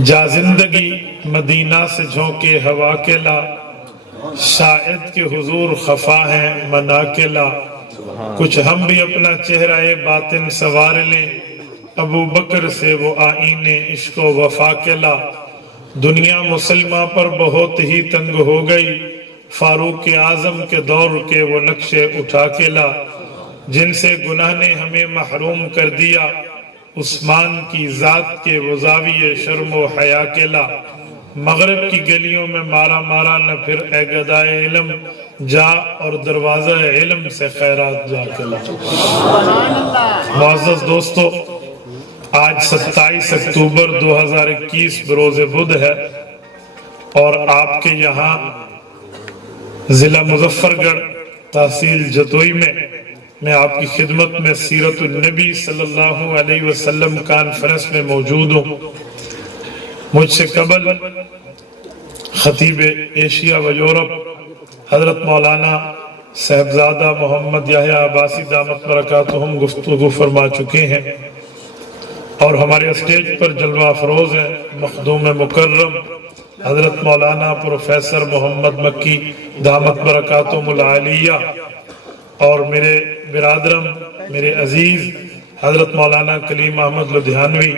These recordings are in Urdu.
جا زندگی مدینہ سے جھونکے ہوا کے لا، شاید کے حضور خفا ہیں منا کے لا، کچھ ہم بھی اپنا چہرہ باطن سوار لیں، ابو بکر سے وہ آئین عشق و وفا کے لا۔ دنیا مسلمہ پر بہت ہی تنگ ہو گئی، فاروق اعظم کے دور کے وہ نقشے اٹھا کے لا، جن سے گناہ نے ہمیں محروم کر دیا، عثمان کی ذات کے وہ زاویے شرم و حیا کے لا۔ مغرب کی گلیوں میں مارا مارا نہ پھر اے گدائے علم، جا اور دروازہ علم سے خیرات جا کے لا۔ معزز دوستو، آج 27 اکتوبر 2021 بروز بدھ ہے، اور آپ کے یہاں ضلع مظفر گڑھ تحصیل جتوئی میں آپ کی خدمت میں سیرت النبی صلی اللہ علیہ وسلم کانفرنس میں موجود ہوں۔ مجھ سے قبل خطیب ایشیا و یورپ حضرت مولانا صاحبزادہ محمد یحییٰ عباسی دامت برکاتہم گفتگو فرما چکے ہیں، اور ہمارے اسٹیج پر جلوہ افروز ہیں مخدوم مکرم حضرت مولانا پروفیسر محمد مکی دامت برکاتہم العالیہ، اور میرے برادرم میرے عزیز حضرت مولانا کلیم احمد لدھیانوی،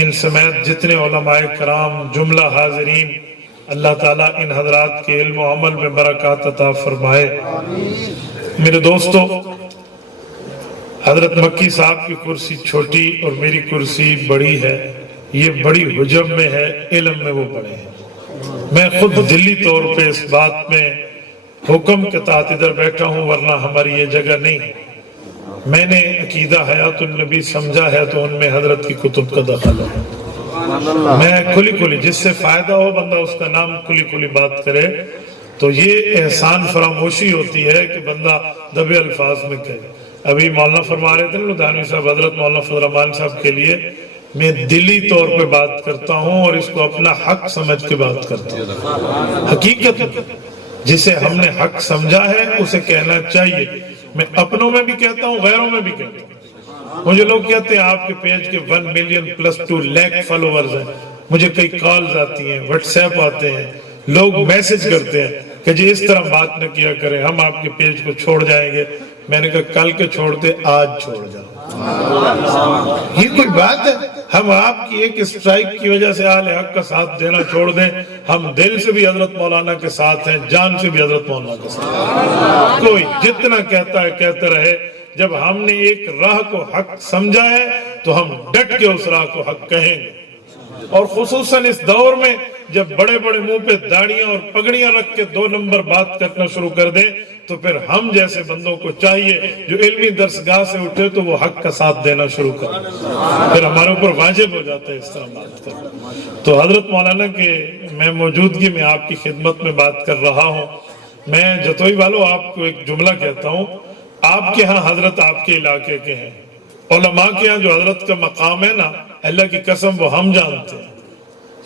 ان سمیت جتنے علماء کرام جملہ حاضرین، اللہ تعالیٰ ان حضرات کے علم و عمل میں برکات عطا فرمائے۔ میرے دوستو، حضرت مکی صاحب کی کرسی چھوٹی اور میری کرسی بڑی ہے، یہ بڑی حجم میں ہے، علم میں وہ بڑے ہیں۔ میں خود دلی طور پہ اس بات میں حکم کے تحت ادھر بیٹھا ہوں، ورنہ ہماری یہ جگہ نہیں ہے۔ میں نے عقیدہ حیات النبی سمجھا ہے تو ان میں حضرت کی کتب کا دخل ہے۔ میں کھلی جس سے فائدہ ہو بندہ اس کا نام کھلی بات کرے، تو یہ احسان فراموشی ہوتی ہے کہ بندہ دبے الفاظ میں کہے۔ ابھی مولانا فرما رہے تھے لدھیانوی صاحب، حضرت مولانا فضل الرحمان صاحب کے لیے میں دلی طور پہ بات کرتا ہوں، اور اس کو اپنا حق سمجھ کے بات کرتا ہوں۔ حقیقت جسے ہم نے حق سمجھا ہے اسے کہنا چاہیے۔ میں اپنوں میں بھی کہتا ہوں، غیروں میں بھی کہتا ہوں۔ مجھے لوگ کہتے ہیں آپ کے پیج کے 1 ملین پلس 2 لاکھ فالوورز ہیں، مجھے کئی کالز آتی ہیں، واٹس ایپ آتے ہیں، لوگ میسج کرتے ہیں کہ جی اس طرح بات نہ کیا کریں، ہم آپ کے پیج کو چھوڑ جائیں گے۔ میں نے کہا کل کے چھوڑتے آج چھوڑ جاؤ، یہ کوئی بات ہے؟ ہم آپ کی ایک اسٹرائک کی وجہ سے اہل حق کا ساتھ دینا چھوڑ دیں؟ ہم دل سے بھی حضرت مولانا کے ساتھ ہیں، جان سے بھی حضرت مولانا کے ساتھ۔ کوئی جتنا کہتا ہے کہتے رہے، جب ہم نے ایک راہ کو حق سمجھا ہے تو ہم ڈٹ کے اس راہ کو حق کہیں گے۔ اور خصوصاً اس دور میں جب بڑے منہ پہ داڑیاں اور پگڑیاں رکھ کے 2 نمبر بات کرنا شروع کر دیں، تو پھر ہم جیسے بندوں کو چاہیے جو علمی درسگاہ سے اٹھے تو وہ حق کا ساتھ دینا شروع کریں، پھر ہمارے اوپر واجب ہو جاتا ہے اس طرح بات کرنا۔ تو حضرت مولانا کے میں موجودگی میں آپ کی خدمت میں بات کر رہا ہوں۔ میں جتوئی والوں آپ کو ایک جملہ کہتا ہوں، آپ کے ہاں حضرت آپ کے علاقے کے ہیں، علماء کے ہاں جو حضرت کا مقام ہے نا، اللہ کی قسم وہ ہم جانتے ہیں۔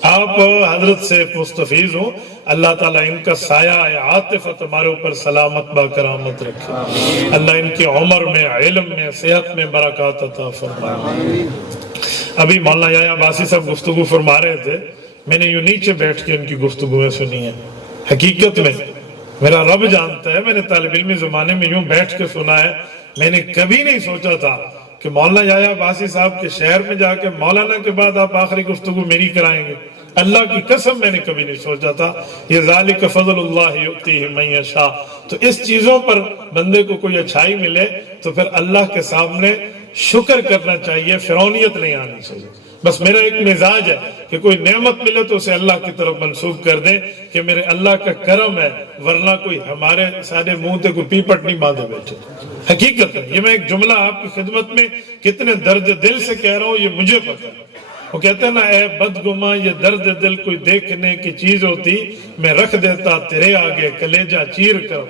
آپ حضرت سے مستفیض ہوں، اللہ تعالیٰ ان کا سایہ عاطفت ہمارے اوپر سلامت با کرامت رکھے، اللہ ان کی عمر میں، علم میں، صحت میں برکات عطا فرمائے۔ ابھی مولانا یحییٰ عباسی صاحب گفتگو فرما رہے تھے، میں نے یوں نیچے بیٹھ کے ان کی گفتگویں سنی ہیں۔ حقیقت میں میرا رب جانتا ہے، میں نے طالب علمی زمانے میں یوں بیٹھ کے سنا ہے، میں نے کبھی نہیں سوچا تھا کہ مولانا یحییٰ عباسی صاحب کے شہر میں جا کے مولانا کے بعد آپ آخری گفتگو میری کرائیں گے۔ اللہ کی قسم میں نے کبھی نہیں سوچا تھا۔ یہ ذالک فضل اللہ یؤتیہ من یشاء۔ تو اس چیزوں پر بندے کو کوئی اچھائی ملے تو پھر اللہ کے سامنے شکر کرنا چاہیے، فرعونیت نہیں آنی چاہیے۔ بس میرا ایک مزاج ہے کہ کوئی نعمت ملے تو اسے اللہ کی طرف منسوب کر دیں کہ میرے اللہ کا کرم ہے، ورنہ کوئی ہمارے سارے منہ تے کوئی پیپٹ نہیں باندھے بیٹھے۔ حقیقت ہے، یہ میں ایک جملہ آپ کی خدمت میں کتنے درد دل سے کہہ رہا ہوں، یہ مجھے پتہ ہے۔ وہ کہتے ہیں نا، اے بدگماں یہ درد دل کوئی دیکھنے کی چیز ہوتی، میں رکھ دیتا تیرے آگے کلیجہ چیر کر۔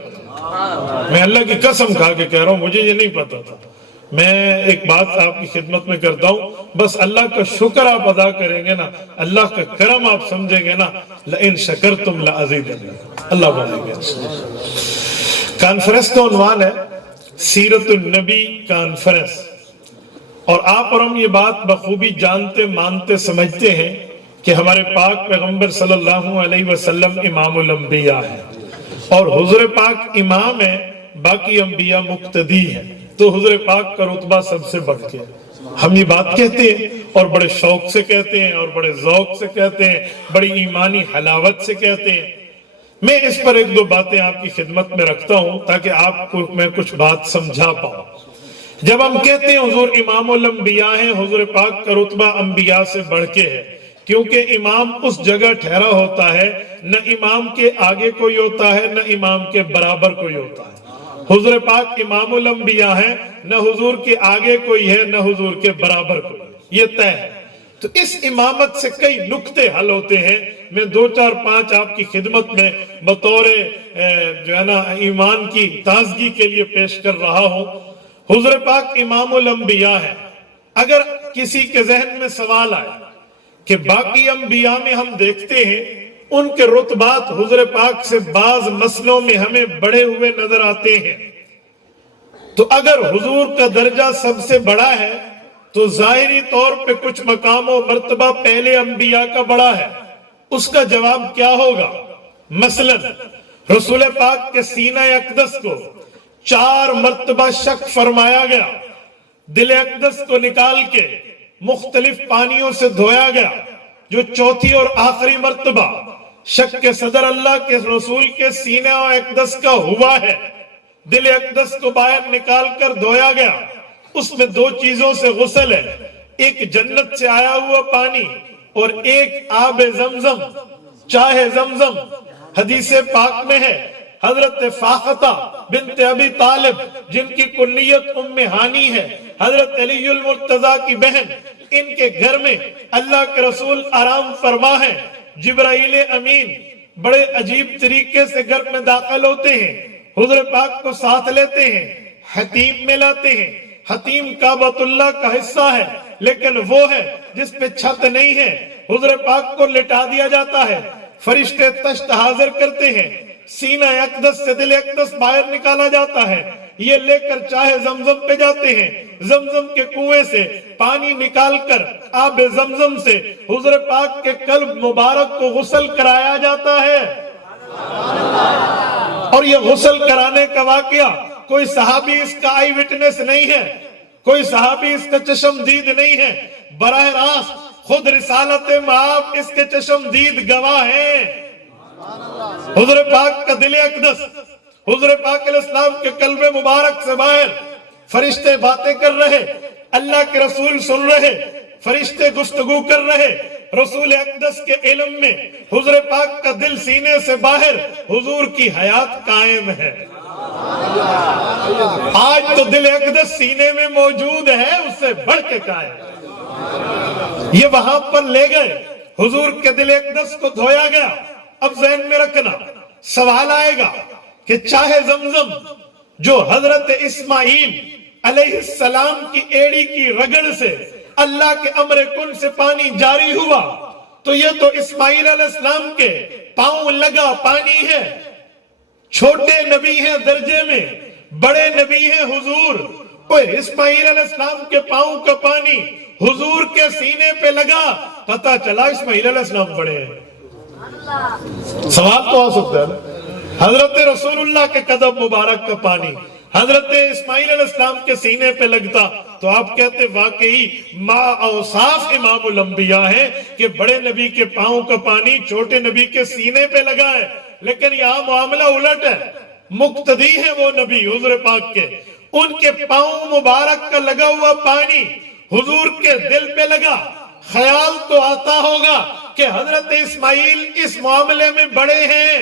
میں اللہ کی قسم کھا کے کہہ رہا ہوں، مجھے یہ نہیں پتا تھا۔ میں ایک بات آپ کی خدمت میں کرتا ہوں، بس اللہ کا شکر آپ ادا کریں گے نا، اللہ کا کرم آپ سمجھیں گے نا، لَإِن شَكَرْتُمْ لَأَزِيدَنَّكُمْ، اللہ بولیں گے۔ کانفرنس کا عنوان ہے سیرت النبی کانفرنس۔ اور آپ اور ہم یہ بات بخوبی جانتے مانتے سمجھتے ہیں کہ ہمارے پاک پیغمبر صلی اللہ علیہ وسلم امام الانبیاء ہیں اور حضور پاک امام ہے، باقی انبیاء مقتدی ہیں، تو حضور پاک کا رتبہ سب سے بڑھ کے ہم یہ بات کہتے ہیں اور بڑے شوق سے کہتے ہیں اور بڑے ذوق سے کہتے ہیں، بڑی ایمانی حلاوت سے کہتے ہیں۔ میں اس پر ایک دو باتیں آپ کی خدمت میں رکھتا ہوں تاکہ آپ کو میں کچھ بات سمجھا پاؤں۔ جب ہم کہتے ہیں حضور امام الانبیاء ہیں، حضور پاک کا رتبہ انبیاء سے بڑھ کے ہے، کیونکہ امام اس جگہ ٹھہرا ہوتا ہے، نہ امام کے آگے کوئی ہوتا ہے نہ امام کے برابر کوئی ہوتا ہے۔ حضور پاک امام الانبیاء ہیں، نہ حضور کے آگے کوئی ہے نہ حضور کے برابر کوئی ہے، یہ طے ہے۔ تو اس امامت سے کئی نکتے حل ہوتے ہیں، میں دو چار پانچ آپ کی خدمت میں بطور جو ہے نا ایمان کی تازگی کے لیے پیش کر رہا ہوں۔ حضور پاک امام الانبیاء ہے۔ اگر کسی کے ذہن میں سوال آئے کہ باقی انبیاء میں ہم دیکھتے ہیں ان کے رتبات حضور پاک سے بعض مسئلوں میں ہمیں بڑے ہوئے نظر آتے ہیں، تو اگر حضور کا درجہ سب سے بڑا ہے تو ظاہری طور پہ کچھ مقام و مرتبہ پہلے انبیاء کا بڑا ہے، اس کا جواب کیا ہوگا؟ مثلا رسول پاک کے سینہ اقدس کو 4 مرتبہ شق فرمایا گیا، دل اقدس کو نکال کے مختلف پانیوں سے دھویا گیا، جو چوتھی اور آخری مرتبہ شق کے صدر اللہ کے رسول کے سینہ اقدس کا ہوا ہے، دل اقدس کو باہر نکال کر دھویا گیا۔ اس میں 2 چیزوں سے غسل ہے، ایک جنت سے آیا ہوا پانی اور ایک آب زمزم، چاہے زمزم۔ حدیث پاک میں ہے حضرت فاختہ بنت ابی طالب جن کی کنیت ام ہانی ہے، حضرت علی المرتضیٰ کی بہن، ان کے گھر میں اللہ کے رسول آرام فرما ہے، جبرائیل امین بڑے عجیب طریقے سے گھر میں داخل ہوتے ہیں، حضور پاک کو ساتھ لیتے ہیں، حتیم میں لاتے ہیں۔ حتیم کعبۃ اللہ کا حصہ ہے لیکن وہ ہے جس پہ چھت نہیں ہے، حضور پاک کو لٹا دیا جاتا ہے، فرشتے تشت حاضر کرتے ہیں، سینہ اقدس سے دل اقدس باہر نکالا جاتا ہے، یہ لے کر چاہے زمزم پہ جاتے ہیں، زمزم کے کنویں سے پانی نکال کر آب زمزم سے حضور پاک کے قلب مبارک کو غسل کرایا جاتا ہے۔ اور یہ غسل کرانے کا واقعہ کوئی صحابی اس کا آئی وٹنس نہیں ہے، کوئی صحابی اس کا چشم دید نہیں ہے، براہ راست خود رسالت مآب اس کے چشم دید گواہ ہیں۔ حضور پاک کا دل اقدس، حضور پاک علیہ السلام کے قلب مبارک سے باہر فرشتے باتیں کر رہے، اللہ کے رسول سن رہے، فرشتے گفتگو کر رہے، رسول اقدس کے علم میں حضور پاک کا دل سینے سے باہر حضور کی حیات قائم ہے۔ آج تو دل اقدس سینے میں موجود ہے، اس سے بڑھ کے قائم۔ یہ وہاں پر لے گئے، حضور کے دل اقدس کو دھویا گیا۔ اب ذہن میں رکھنا، سوال آئے گا کہ چاہے زمزم جو حضرت اسماعیل علیہ السلام کی ایڑی کی رگڑ سے اللہ کے امر کن سے پانی جاری ہوا، تو یہ تو اسماعیل علیہ السلام کے پاؤں لگا پانی ہے۔ چھوٹے نبی ہیں درجے میں، بڑے نبی ہیں حضور، اسماعیل علیہ السلام کے پاؤں کا پانی حضور کے سینے پہ لگا، پتہ چلا اسماعیل علیہ السلام بڑے ہیں۔ سوال تو آ سکتا ہے نا، حضرت رسول اللہ کے قدم مبارک کا پانی حضرت اسماعیل علیہ السلام کے سینے پہ لگتا تو آپ کہتے واقعی ما اوصاف امام الانبیاء ہیں کہ بڑے نبی کے پاؤں کا پانی چھوٹے نبی کے سینے پہ لگا ہے، لیکن یہاں معاملہ الٹ ہے۔ مقتدی ہیں وہ نبی حضور پاک کے، ان کے پاؤں مبارک کا لگا ہوا پانی حضور کے دل پہ لگا۔ خیال تو آتا ہوگا کہ حضرت اسماعیل اس معاملے میں بڑے ہیں۔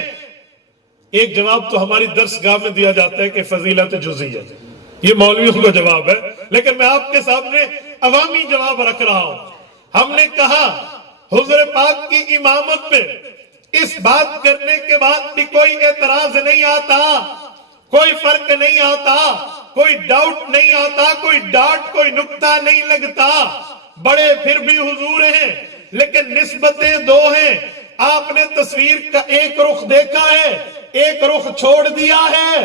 ایک جواب تو ہماری درسگاہ میں دیا جاتا ہے کہ فضیلت جزئی ہے، یہ مولویوں کا جواب ہے، لیکن میں آپ کے سامنے عوامی جواب رکھ رہا ہوں۔ ہم نے کہا حضور پاک کی امامت پہ اس بات کرنے کے بعد بھی کوئی اعتراض نہیں آتا، کوئی فرق نہیں آتا، کوئی ڈاؤٹ نہیں آتا، کوئی ڈاٹ کوئی نکتہ نہیں لگتا۔ بڑے پھر بھی حضور ہیں لیکن نسبتیں 2 ہیں۔ آپ نے تصویر کا ایک رخ دیکھا ہے، ایک رخ چھوڑ دیا ہے۔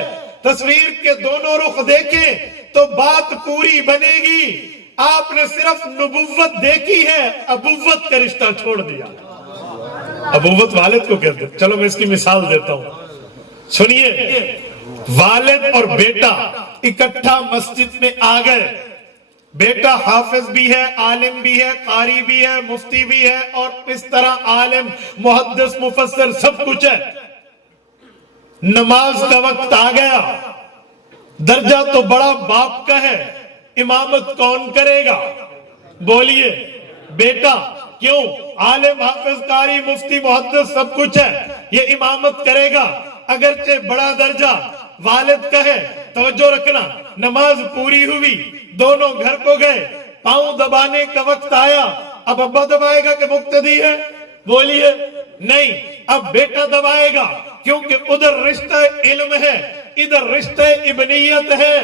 تصویر کے دونوں رخ دیکھیں تو بات پوری بنے گی۔ آپ نے صرف نبوت دیکھی ہے، ابوت کا رشتہ چھوڑ دیا۔ ابوت والد کو کہتے ہیں۔ چلو میں اس کی مثال دیتا ہوں، سنیے۔ والد اور بیٹا اکٹھا مسجد میں آ گئے، بیٹا حافظ بھی ہے، عالم بھی ہے، قاری بھی ہے، مفتی بھی ہے، اور اس طرح عالم، محدث، مفسر سب کچھ ہے۔ نماز کا وقت آ گیا، درجہ تو بڑا باپ کا ہے، امامت کون کرے گا؟ بولیے بیٹا۔ کیوں؟ عالم، حافظ، قاری، مفتی، محدث سب کچھ ہے، یہ امامت کرے گا، اگرچہ بڑا درجہ والد کا ہے۔ توجہ رکھنا، نماز پوری ہوئی، دونوں گھر کو گئے، پاؤں دبانے کا وقت آیا، اب ابا دبائے گا کہ مقتدی ہے؟ بولیے نہیں، اب بیٹا دبائے گا، کیونکہ ادھر رشتہ علم ہے، ادھر رشتہ ابنیت ہے،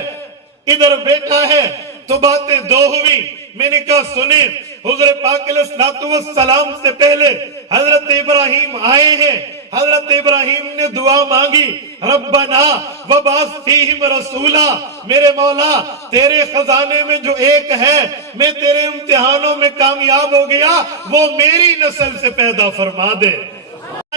ادھر بیٹا ہے۔ تو باتیں دو ہوئی۔ میں نے کہا سنیں، حضور پاک علیہ السلام سے پہلے حضرت ابراہیم آئے ہیں، حضرت ابراہیم نے دعا مانگی، ربنا وبعث فیہم رسولا، میرے مولا تیرے خزانے میں جو ایک ہے، میں تیرے امتحانوں میں کامیاب ہو گیا، وہ میری نسل سے پیدا فرما دے۔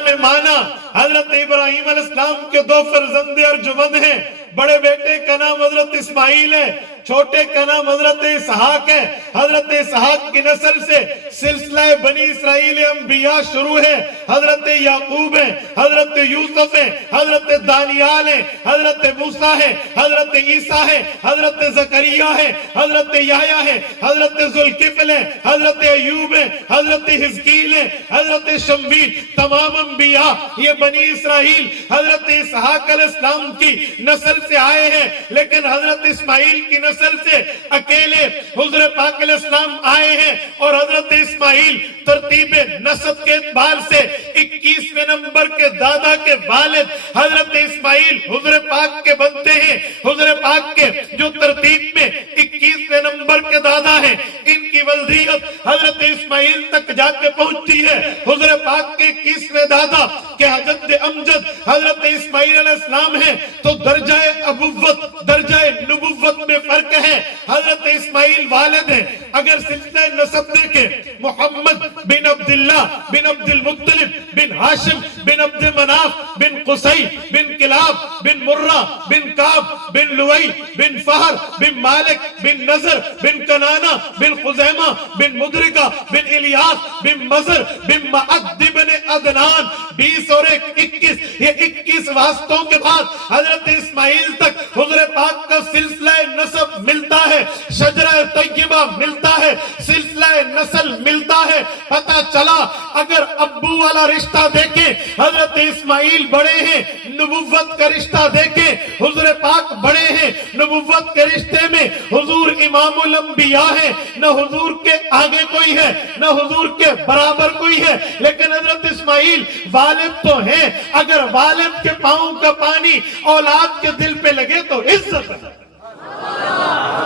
نے مانا۔ حضرت ابراہیم علیہ السلام کے دو فرزند ارجمند ہیں، بڑے بیٹے کا نام حضرت اسماعیل ہے، چھوٹے کا نام حضرت اسحاق ہے۔ حضرت اسحاق کی نسل سے سلسلہ بنی اسرائیل انبیاء شروع ہے، حضرت یعقوب ہے، حضرت یوسف ہے، حضرت دانیال ہے، حضرت موسیٰ ہے، حضرت عیسیٰ ہے، حضرت زکریا ہے، حضرت یحییٰ ہے، حضرت ذوالکفل ہے، حضرت ایوب ہے، حضرت حزقیل ہے، حضرت شمویل، تمام انبیاء یہ بنی اسرائیل حضرت اسحاق علیہ السلام کی نسل سے آئے ہیں، لیکن حضرت اسماعیل کی نسل سے اکیلے حضور پاک علیہ السلام آئے ہیں، اور حضرت اسماعیل ترتیب نسب کے اعتبار سے 21ویں نمبر کے دادا کے والد حضرت اسماعیل حضور پاک کے بنتے ہیں۔ حضور پاک کے جو ترتیب میں 21ویں نمبر کے دادا ہیں، ان کی ولدیت حضرت اسماعیل تک جا کے پہنچتی ہے۔ حضور پاک کے 21ویں دادا کہ حضرت امجد حضرت اسماعیل علیہ السلام ہیں، تو درجہ ابوت درجہ نبوت میں فرق ہے۔ حضرت اسماعیل والد ہیں، اگر سلسلہ نسب دیکھیں، محمد بن عبداللہ بن عبد المطلب بن ہاشم بن عبد مناف بن قصی بن کلاب بن مرہ بن کعب بن لوئی بن فہر بن مالک بن نظر بن کنانہ بن خزیمہ بن مدرکہ بن الیاس بن مزر بن معد بن عدنان، 20 اور 21، یہ 21 واسطوں کے بعد حضرت اسماعیل تک حضور پاک کا سلسلہ نسب ملتا ہے، شجرہ طیبہ ملتا ہے، سلسلہ نسل ملتا ہے۔ پتہ چلا اگر ابو والا رشتہ دیکھیں حضرت اسماعیل بڑے ہیں، نبوت کا رشتہ دیکھیں حضور پاک بڑے ہیں، نبوت کے رشتے میں حضور امام الانبیاء ہیں، نہ حضور کے آگے کوئی ہے نہ حضور کے برابر کوئی ہے، لیکن حضرت اسماعیل والد تو ہیں، اگر والد کے پاؤں کا پانی اولاد کے دل پہ لگے تو عزت ہے،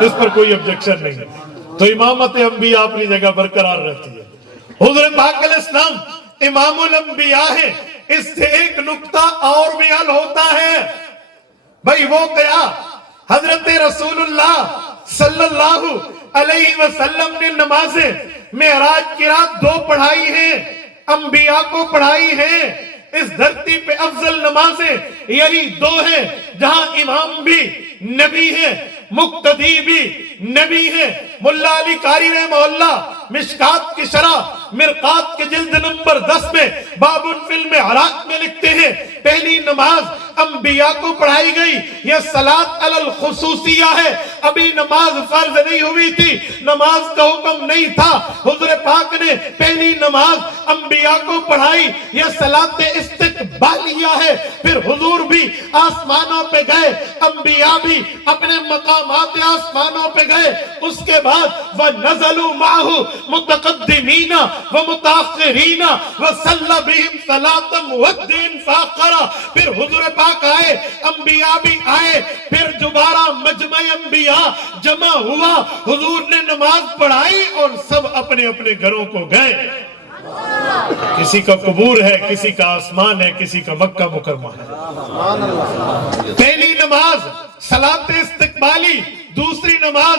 اس پر کوئی آبجیکشن نہیں ہے، تو امامت انبیاء اپنی جگہ برقرار رہتی ہے۔ حضور پاک علیہ السلام امام الانبیاء ہیں، اس سے ایک نقطہ اور بھی حل ہوتا ہے، بھئی وہ کیا؟ حضرت رسول اللہ صلی اللہ علیہ وسلم نے نماز معراج کی رات 2 پڑھائی ہیں، انبیاء کو پڑھائی ہیں۔ اس دھرتی پہ افضل نمازیں یہی 2 ہیں، جہاں امام بھی نبی ہے، مقتدی بھی نبی ہے۔ ملا علی قاری رحمہ اللہ مشکات کی شرح مرقات کے جلد نمبر 10 میں باب فی المعراج میں لکھتے ہیں، پہلی نماز انبیاء کو پڑھائی گئی، یہ صلاۃ علی الخصوصیہ ہے، ابھی نماز فرض نہیں ہوئی تھی، نماز کا حکم نہیں تھا، حضور پاک نے پہلی نماز انبیاء کو پڑھائی، یہ صلاۃ استقبالیہ ہے۔ پھر حضور بھی آسمانوں پہ گئے، انبیاء بھی اپنے مقامات آسمانوں پہ گئے، اس کے بعد وَنَزَلُوا مَعَهُ مُتَقَدِّمِينَ وَمُتَأَخِّرِينَ وَصَلَّ بِهِمْ صَلَاةً مُوَدِّعٍ فَأَقَرَ، پھر حضور پاک آئے، انبیاء بھی آئے، پھر دوبارہ مجمع انبیاء جمع ہوا، حضور نے نماز پڑھائی اور سب اپنے اپنے گھروں کو گئے۔ کسی کا قبور ہے، کسی کا آسمان ہے، کسی کا مکہ مکرمہ ہے۔ پہلی نماز صلاۃ استقبالی، دوسری نماز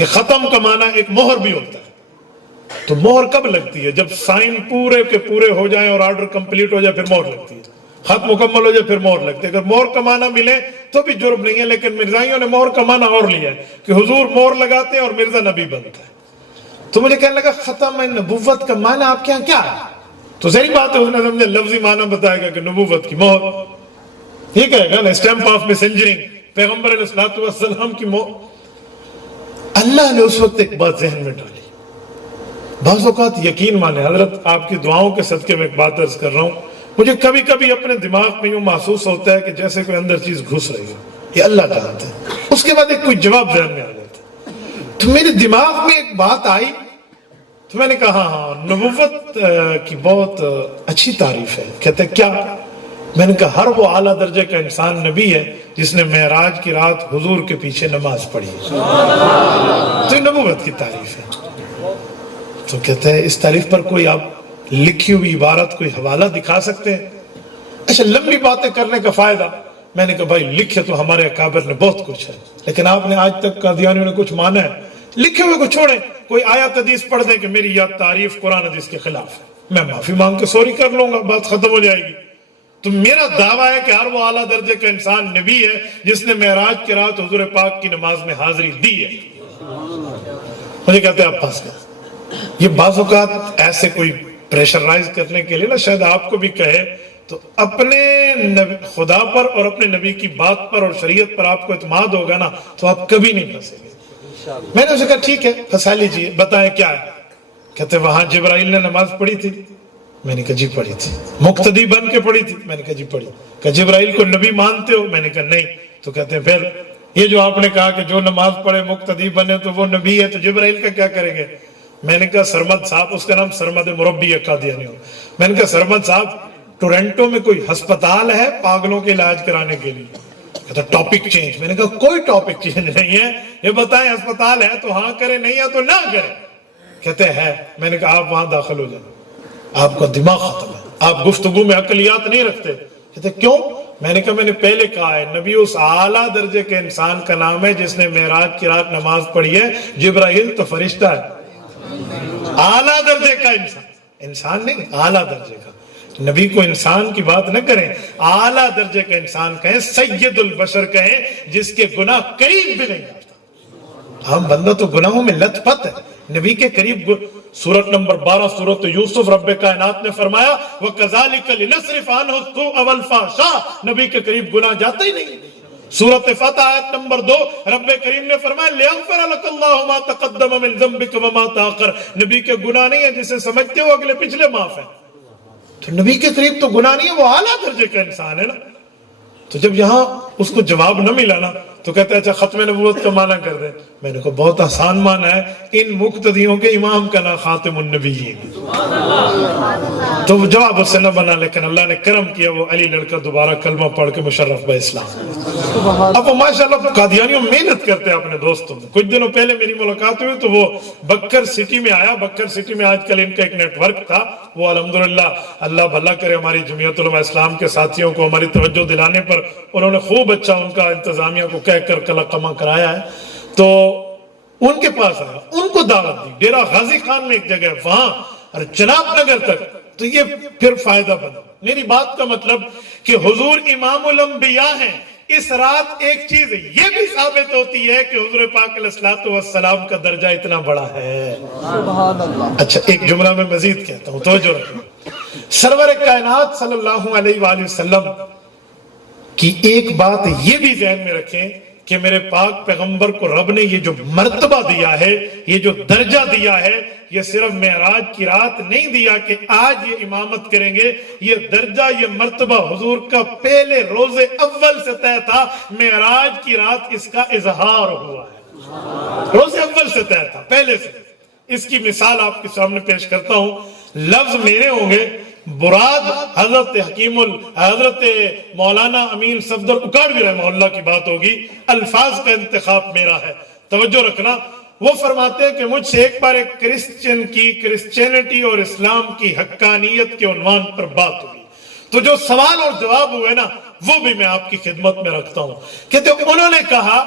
کہ ختم کا معنی ایک مہر بھی ہوتا ہے. تو مہر کب لگتی ہے؟ جب سائن پورے کے پورے ہو جائیں اور آرڈر کمپلیٹ ہو جائے پھر مہر لگتی ہے. خط مکمل ہو جائے پھر مہر لگتی ہے. اگر مہر کا معنی ملے تو بھی جرم نہیں ہے، لیکن مرزائیوں نے مہر کا معنی اور لیا ہے کہ حضور مہر لگاتے ہیں اور مرزا نبی بنتا ہے. تو مجھے کہنے لگا ختم نبوت کا معنی آپ کے یہاں کیا ہے؟ تو صحیح بات ہے، اس نے ہمیں لفظی معنی بتایا گا کہ نبوت کی مہر، ٹھیک ہے نا، اسٹیمپ آف میسنجرنگ، پیغمبر علیہ السلام کی مہر. اللہ نے اس وقت ایک بات ذہن میں ڈالی. بعض اوقات یقین مانے حضرت، آپ کی دعاؤں کے صدقے میں ایک بات عرض کر رہا ہوں، مجھے کبھی کبھی اپنے دماغ میں یوں محسوس ہوتا ہے کہ جیسے کوئی اندر چیز گھس رہی ہے، یہ اللہ جانتا ہے. اس کے بعد ایک کوئی جواب ذہن میں آ جاتا ہے. تو میرے دماغ میں ایک بات آئی تو میں نے کہا ہاں نبوت کی بہت اچھی تعریف ہے. کہتے کیا؟ میں نے کہا ہر وہ اعلیٰ درجے کا انسان نبی ہے جس نے معراج کی رات حضور کے پیچھے نماز پڑھی. تو یہ نبوت کی تعریف ہے. تو کہتے ہیں اس تعریف پر کوئی آپ لکھی ہوئی عبارت، کوئی حوالہ دکھا سکتے ہیں؟ اچھا لمبی باتیں کرنے کا فائدہ. میں نے کہا بھائی لکھے تو ہمارے اکابر نے بہت کچھ ہے، لیکن آپ نے آج تک قادیانیوں نے کچھ مانا ہے؟ لکھے ہوئے کو چھوڑیں، کوئی آیت حدیث پڑھ دیں کہ میری یہ تعریف قرآن حدیث کے خلاف ہے، میں معافی مانگ کے سوری کر لوں گا، بات ختم ہو جائے گی. تو میرا دعویٰ ہے کہ ہر وہ اعلیٰ درجے کا انسان نبی ہے جس نے معراج کی رات حضور پاک کی نماز میں حاضری دی ہے. مجھے کہتے ہیں آپ پھنس گئے. یہ بعض اوقات ایسے کوئی پریشرائز کرنے کے لیے نا شاید آپ کو بھی کہے تو اپنے خدا پر اور اپنے نبی کی بات پر اور شریعت پر آپ کو اعتماد ہوگا نا تو آپ کبھی نہیں پھنسیں گے. میں نے اسے کہا ٹھیک ہے پھنسا لیجیے، بتائیں کیا ہے؟ کہتے وہاں جبرائیل نے نماز پڑھی تھی. میں نے کہا جی پڑھی تھی. مقتدی بن کے پڑھی تھی؟ میں نے کہا جی پڑھی. کہ جبرائیل کو نبی مانتے ہو؟ میں نے کہا نہیں. تو کہتے ہیں پھر یہ جو آپ نے کہا کہ جو نماز پڑھے مقتدی بنے تو وہ نبی ہے، تو جبرائیل کا کیا کریں گے؟ میں نے کہا سرمد صاحب، اس کا نام سرمد مربی قادیانیوں. میں نے کہا سرمد صاحب ٹورنٹو میں کوئی ہسپتال ہے پاگلوں کے علاج کرانے کے لیے؟ کہتا ٹاپک چینج. میں نے کہا کوئی ٹاپک چینج نہیں ہے، یہ بتائیں ہسپتال ہے تو ہاں کریں، نہیں ہے تو نہ کریں. کہتے ہیں میں نے کہا آپ وہاں داخل ہو جائیں، آپ کا دماغ ختم ہے، آپ گفتگو میں عقلیات نہیں رکھتے. کہتے کیوں؟ میں نے کہا میں نے پہلے کہا ہے نبی اس اعلیٰ درجے کے انسان کا نام ہے جس نے معراج کی رات نماز پڑھی ہے. جبرائیل تو فرشتہ ہے، اعلیٰ درجے کا انسان نہیں، اعلیٰ درجے کا. نبی کو انسان کی بات نہ کریں، اعلیٰ درجے کا انسان کہیں، سید البشر کہیں، جس کے گناہ قریب بھی نہیں آتا. ہم بندہ تو گناہوں میں لت پت ہے، نبی کے قریب. سورت نمبر 12 سورت یوسف رب کائنات نے فرمایا وَكَذَلِكَ لِنَصْرِفَ عَنْهُ السُّوءَ وَالْفَحْشَاءَ، نبی کے قریب گناہ جاتا ہی نہیں. سورت فتح آیت نمبر 2 رب کریم نے فرمایا لِيَغْفِرَ لَكَ اللَّهُ مَا تَقَدَّمَ مِنْ ذَنبِكَ وَمَا تَأَخَّرَ، نبی کے گناہ نہیں ہے جسے سمجھتے ہو اگلے پچھلے معاف ہیں. تو نبی کے قریب تو گناہ نہیں ہے، وہ اعلیٰ درجے کا انسان ہے نا. تو جب یہاں اس کو جواب نہ ملا نا تو کہتے ہیں اچھا ختم نبوت کا معنی کر دیں. میں نے کہا بہت آسان معنی ہے، ان مقتدیوں کے امام کا نام خاتم النبیین. تو وہ جواب اس سے نہ بنا، لیکن اللہ نے کرم کیا، وہ علی لڑکا دوبارہ کلمہ پڑھ کے مشرف بہ اسلام. اب وہ ماشاءاللہ قادیانیوں محنت کرتے ہیں اپنے دوستوں میں. کچھ دنوں پہلے میری ملاقات ہوئی تو وہ بکر سٹی میں آیا. بکر سٹی میں آج کل ان کا ایک نیٹ ورک تھا، وہ الحمدللہ اللہ بھلا کرے ہماری جمعیت علماء اسلام کے ساتھیوں کو ہماری توجہ دلانے پر انہوں نے خوب اچھا ان کا انتظامیہ کو کہہ کر کلقمہ کرایا ہے. تو ان کے پاس آیا، ان کو دعوت دی ڈیرہ غازی خان میں ایک جگہ ہے وہاں اور جناب نگر تک. تو یہ پھر فائدہ بنا. میری بات کا مطلب کہ حضور امام الانبیاء ہیں. اس رات ایک چیز یہ بھی ثابت ہوتی ہے کہ حضور پاک علیہ السلام کا درجہ اتنا بڑا ہے. سبحان اللہ. اچھا ایک جملہ میں مزید کہتا ہوں، توجہ رکھیں. سرور کائنات صلی اللہ علیہ وآلہ وسلم کی ایک بات یہ بھی ذہن میں رکھیں کہ میرے پاک پیغمبر کو رب نے یہ جو مرتبہ دیا ہے، یہ جو درجہ دیا ہے، یہ صرف معراج کی رات نہیں دیا کہ آج یہ امامت کریں گے. یہ درجہ، یہ مرتبہ حضور کا پہلے روز اول سے طے تھا. معراج کی رات اس کا اظہار ہوا ہے، روز اول سے طے تھا پہلے سے. اس کی مثال آپ کے سامنے پیش کرتا ہوں. لفظ میرے ہوں گے، براد حضرت حضرت مولانا امین صفدر اکاڑوی رحمہ اللہ کی بات ہوگی، الفاظ کا انتخاب میرا ہے. توجہ رکھنا. وہ فرماتے ہیں کہ مجھ سے ایک بار ایک کرسچن کی کرسچینٹی اور اسلام کی حقانیت کے عنوان پر بات ہوئی، تو جو سوال اور جواب ہوئے نا وہ بھی میں آپ کی خدمت میں رکھتا ہوں. کہتے انہوں نے کہا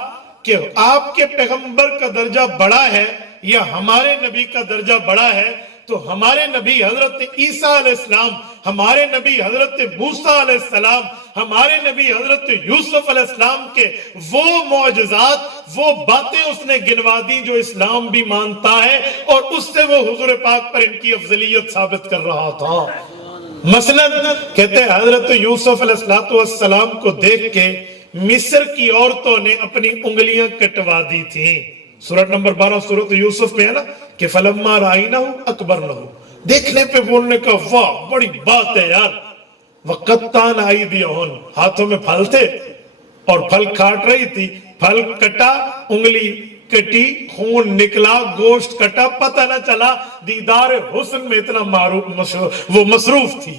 کہ آپ کے پیغمبر کا درجہ بڑا ہے یا ہمارے نبی کا درجہ بڑا ہے، تو ہمارے نبی حضرت عیسیٰ علیہ السلام، ہمارے نبی حضرت موسیٰ علیہ السلام، ہمارے نبی حضرت یوسف علیہ السلام کے وہ معجزات، وہ باتیں اس نے گنوا دی جو اسلام بھی مانتا ہے، اور اس سے وہ حضور پاک پر ان کی افضلیت ثابت کر رہا تھا۔ مثلا کہتے ہیں حضرت یوسف علیہ السلام کو دیکھ کے مصر کی عورتوں نے اپنی انگلیاں کٹوا دی تھیں۔ سورۃ نمبر 12 سورۃ یوسف میں ہے نا کہ فلما رائنہ اکبرنہ، دیکھنے پہ بولنے کا واہ بڑی بات ہے یار، وقتان ایدیہن، ہاتھوں میں پھل تھے اور پھل کاٹ رہی تھی، پھل کٹا، انگلی کٹی، خون نکلا، گوشت کٹا، پتہ نہ چلا، دیدار حسن میں اتنا وہ مصروف تھی۔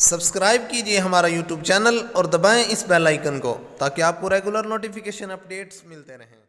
سبسکرائب کیجئے ہمارا یوٹیوب چینل اور دبائیں اس بیل آئیکن کو تاکہ آپ کو ریگولر نوٹیفیکیشن اپڈیٹس ملتے رہیں۔